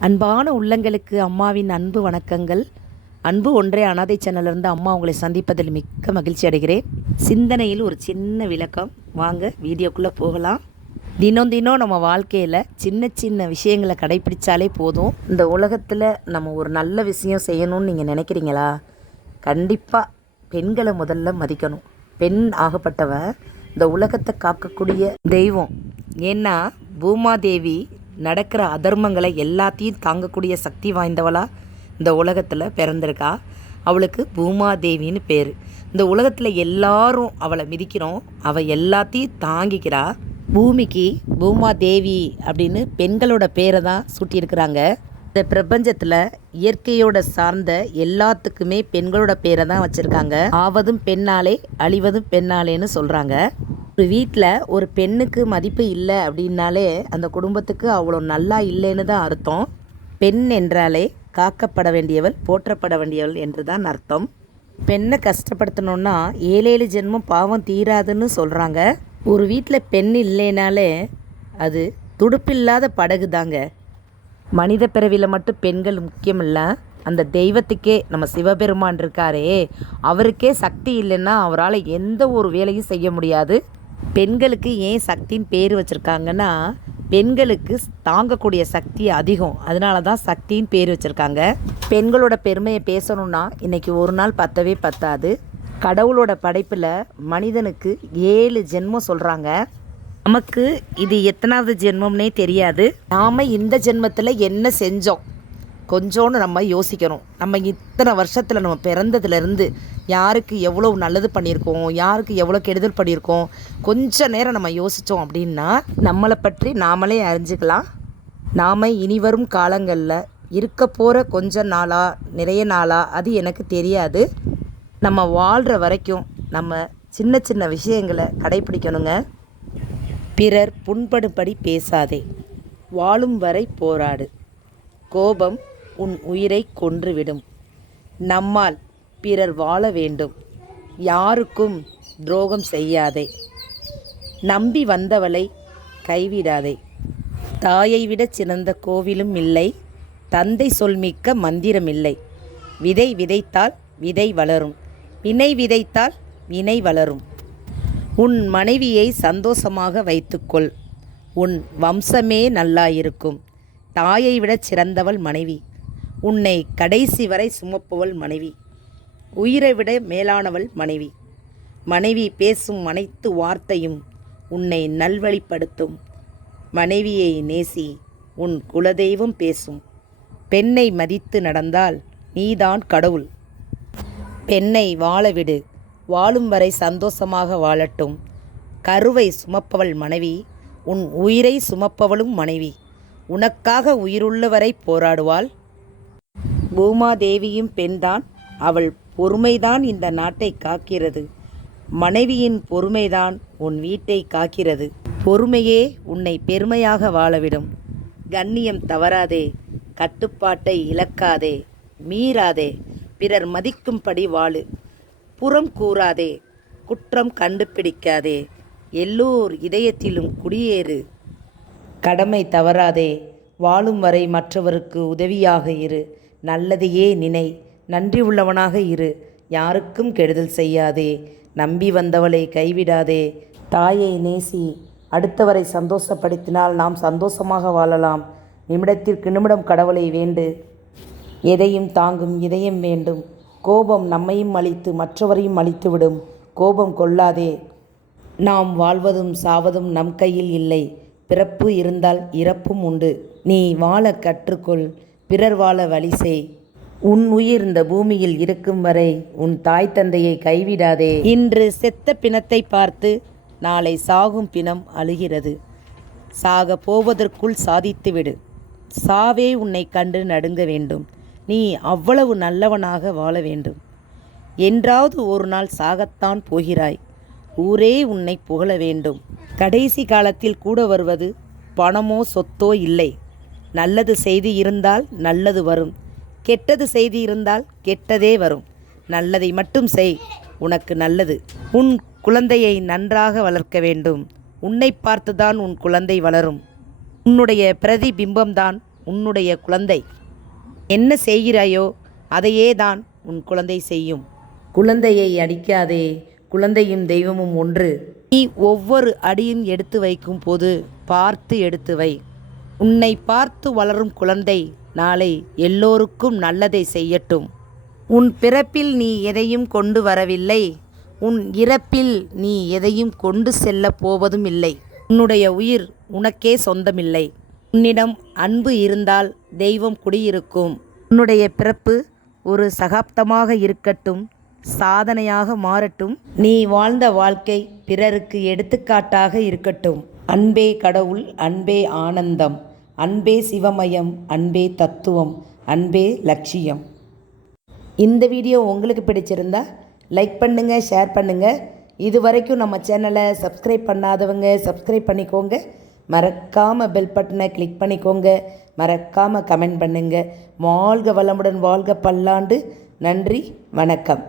அன்பான உள்ளங்களுக்கு அம்மாவின் அன்பு வணக்கங்கள். அன்பு ஒன்றே அனாதை சேனலிருந்து அம்மா உங்களை சந்திப்பதில் மிக்க மகிழ்ச்சி அடைகிறேன். சிந்தனையில் ஒரு சின்ன விளக்கம். வாங்க வீடியோக்குள்ளே போகலாம். தினம் தினம் நம்ம வாழ்க்கையில் சின்ன சின்ன விஷயங்களை கடைப்பிடித்தாலே போதும். இந்த உலகத்தில் நம்ம ஒரு நல்ல விஷயம் செய்யணும்னு நீங்கள் நினைக்கிறீங்களா? கண்டிப்பாக பெண்களை முதல்ல மதிக்கணும். பெண் ஆகப்பட்டவ இந்த உலகத்தை காக்கக்கூடிய தெய்வம். ஏன்னா பூமாதேவி நடக்கிற அதர்மங்களை எல்லாத்தையும் தாங்கக்கூடிய சக்தி வாய்ந்தவளா இந்த உலகத்தில் பிறந்திருக்கா? அவளுக்கு பூமாதேவின்னு பேர். இந்த உலகத்தில் எல்லாரும் அவளை மிதிக்கிறோம். அவள் எல்லாத்தையும் தாங்கிக்கிறா. பூமிக்கு பூமாதேவி அப்படின்னு பெண்களோட பேரை தான் சூட்டியிருக்கிறாங்க. இந்த பிரபஞ்சத்தில் இயற்கையோட சார்ந்த எல்லாத்துக்குமே பெண்களோட பேரை தான் வச்சுருக்காங்க. ஆவதும் பெண்ணாலே அழிவதும் பெண்ணாலேன்னு சொல்கிறாங்க ஒரு வீட்டில் ஒரு பெண்ணுக்கு மதிப்பு இல்லை அப்படின்னாலே அந்த குடும்பத்துக்கு அவ்வளோ நல்லா இல்லைன்னு தான் அர்த்தம். பெண் என்றாலே காக்கப்பட வேண்டியவள் போற்றப்பட வேண்டியவள் என்று தான் அர்த்தம். பெண்ணை கஷ்டப்படுத்தணும்னா ஏழேழு ஜென்மம் பாவம் தீராதுன்னு சொல்கிறாங்க ஒரு வீட்டில் பெண் இல்லைனாலே அது துடுப்பில்லாத படகு தாங்க மனித பிறவியில் மட்டும் பெண்கள் முக்கியம் இல்லை அந்த தெய்வத்துக்கே நம்ம சிவபெருமான் இருக்காரே அவருக்கே சக்தி இல்லைன்னா அவரால் எந்த ஒரு வேலையும் செய்ய முடியாது. பெண்களுக்கு ஏன் சக்தின்னு பேர் வச்சுருக்காங்கன்னா பெண்களுக்கு தாங்கக்கூடிய சக்தி அதிகம். அதனால தான் சக்தின்னு பேர் வச்சுருக்காங்க. பெண்களோட பெருமையை பேசணும்னா இன்றைக்கி ஒரு நாள் பத்தவே பத்தாது. கடவுளோட படைப்பில் மனிதனுக்கு ஏழு ஜென்மம் சொல்கிறாங்க நமக்கு இது எத்தனாவது ஜென்மம்னே தெரியாது. நாம் இந்த ஜென்மத்தில் என்ன செஞ்சோம்? கொஞ்சோன்னு நம்ம யோசிக்கணும். நம்ம இத்தனை வருஷத்தில் நம்ம பிறந்ததுலேருந்து யாருக்கு எவ்வளோ நல்லது பண்ணியிருக்கோம் யாருக்கு எவ்வளோ கெடுதல் பண்ணியிருக்கோம் கொஞ்ச நேரம் நம்ம யோசித்தோம் அப்படின்னா நம்மளை பற்றி நாமளே அறிஞ்சுக்கலாம். நாம் இனி வரும் காலங்களில் இருக்க போகிற கொஞ்ச நாளாக நிறைய நாளாக அது எனக்கு தெரியாது. நம்ம வாழ்கிற வரைக்கும் நம்ம சின்ன சின்ன விஷயங்களை கடைப்பிடிக்கணுங்க. பிறர் புண்படும்படி பேசாதே. வாழும் வரை போராடு. கோபம் உன் உயிரை கொன்றுவிடும். நம்மால் பிறர் வாழ வேண்டும். யாருக்கும் துரோகம் செய்யாதே. நம்பி வந்தவளை கைவிடாதே. தாயை விடச் சிறந்த கோவிலும் இல்லை. தந்தை சொல்மிக்க மந்திரம் இல்லை. விதை விதைத்தால் விதை வளரும். வினை விதைத்தால் வினை வளரும். உன் மனைவியை சந்தோஷமாக வைத்துக்கொள். உன் வம்சமே நல்லாயிருக்கும். தாயை விடச் சிறந்தவள் மனைவி. உன்னை கடைசி வரை சுமப்பவள் மனைவி. உயிரை விட மேலானவள் மனைவி. மனைவி பேசும் அனைத்து வார்த்தையும் உன்னை நல்வழிப்படுத்தும். மனைவியை நேசி உன் குலதெய்வம் பேசும். பெண்ணை மதித்து நடந்தால் நீதான் கடவுள். பெண்ணை வாழவிடு வாழும் வரை சந்தோஷமாக வாழட்டும். கருவை சுமப்பவள் மனைவி உன் உயிரை சுமப்பவளும் மனைவி. உனக்காக உயிருள்ளவரை போராடுவாள். பூமாதேவியும் பெண்தான் அவள் பொறுமைதான் இந்த நாட்டை காக்கிறது. மனைவியின் பொறுமைதான் உன் வீட்டை காக்கிறது. பொறுமையே உன்னை பெருமையாக வாழவிடும். கண்ணியம் தவறாதே கட்டுப்பாட்டை இழக்காதே மீறாதே பிறர் மதிக்கும்படி வாழு. புறம் கூறாதே குற்றம் கண்டுபிடிக்காதே எல்லோர் இதயத்திலும் குடியேறு. கடமை தவறாதே வாழும் வரை மற்றவருக்கு உதவியாக இரு. நல்லதையே நினை நன்றி உள்ளவனாக இரு. யாருக்கும் கெடுதல் செய்யாதே. நம்பி வந்தவளை கைவிடாதே. தாயை நேசி. அடுத்தவரை சந்தோஷப்படுத்தினால் நாம் சந்தோஷமாக வாழலாம். நிமிடத்திற்கு நிமிடம் கடவுளை வேண்டு. எதையும் தாங்கும் இதயம் வேண்டும். கோபம் நம்மையும் அழித்து மற்றவரையும் அழித்துவிடும். கோபம் கொள்ளாதே. நாம் வாழ்வதும் சாவதும் நம் கையில் இல்லை. பிறப்பு இருந்தால் இறப்பும் உண்டு. நீ வாழ கற்றுக்கொள். பிறர் வாழ வழி செய். உன் உயிர் இந்த பூமியில் இருக்கும் வரை உன் தாய் தந்தையை கைவிடாதே. இன்று செத்த பிணத்தை பார்த்து நாளை சாகும் பிணம் அழுகிறது. சாக போவதற்குள் சாதித்துவிடு சாவே உன்னை கண்டு நடுங்க வேண்டும். நீ அவ்வளவு நல்லவனாக வாழ வேண்டும். என்றாவது ஒரு நாள் சாகத்தான் போகிறாய். ஊரே உன்னை புகழ வேண்டும். கடைசி காலத்தில் கூட வருவது பணமோ சொத்தோ இல்லை. நல்லது செய்து இருந்தால் நல்லது வரும். கெட்டது செய்தி இருந்தால் கெட்டதே வரும். நல்லதை மட்டும் செய் உனக்கு நல்லது. உன் குழந்தையை நன்றாக வளர்க்க வேண்டும். உன்னை பார்த்துதான் உன் குழந்தை வளரும். உன்னுடைய பிரதிபிம்பம்தான் உன்னுடைய குழந்தை. என்ன செய்கிறாயோ அதையே தான் உன் குழந்தை செய்யும். குழந்தையை அடிக்காதே குழந்தையும் தெய்வமும் ஒன்று. நீ ஒவ்வொரு அடியும் எடுத்து வைக்கும் போது பார்த்து எடுத்து வை. உன்னை பார்த்து வளரும் குழந்தை நாளை எல்லோருக்கும் நல்லதை செய்யட்டும். உன் பிறப்பில் நீ எதையும் கொண்டு வரவில்லை. உன் இறப்பில் நீ எதையும் கொண்டு செல்லப் போவதும் இல்லை. உன்னுடைய உயிர் உனக்கே சொந்தமில்லை. உன்னிடம் அன்பு இருந்தால் தெய்வம் குடியிருக்கும். உன்னுடைய பிறப்பு ஒரு சகாப்தமாக இருக்கட்டும் சாதனையாக மாறட்டும். நீ வாழ்ந்த வாழ்க்கை பிறருக்கு எடுத்துக்காட்டாக இருக்கட்டும். அன்பே கடவுள் அன்பே ஆனந்தம். அன்பே சிவமயம் அன்பே தத்துவம் அன்பே லட்சியம். இந்த வீடியோ உங்களுக்கு பிடிச்சிருந்தா லைக் பண்ணுங்கள் ஷேர் பண்ணுங்கள் இது வரைக்கும் நம்ம சேனலை சப்ஸ்கிரைப் பண்ணாதவங்க சப்ஸ்கிரைப் பண்ணிக்கோங்க. மறக்காமல் பெல் பட்டனை கிளிக் பண்ணிக்கோங்க. மறக்காமல் கமெண்ட் பண்ணுங்கள் வாழ்க வளமுடன் வாழ்க பல்லாண்டு. நன்றி வணக்கம்.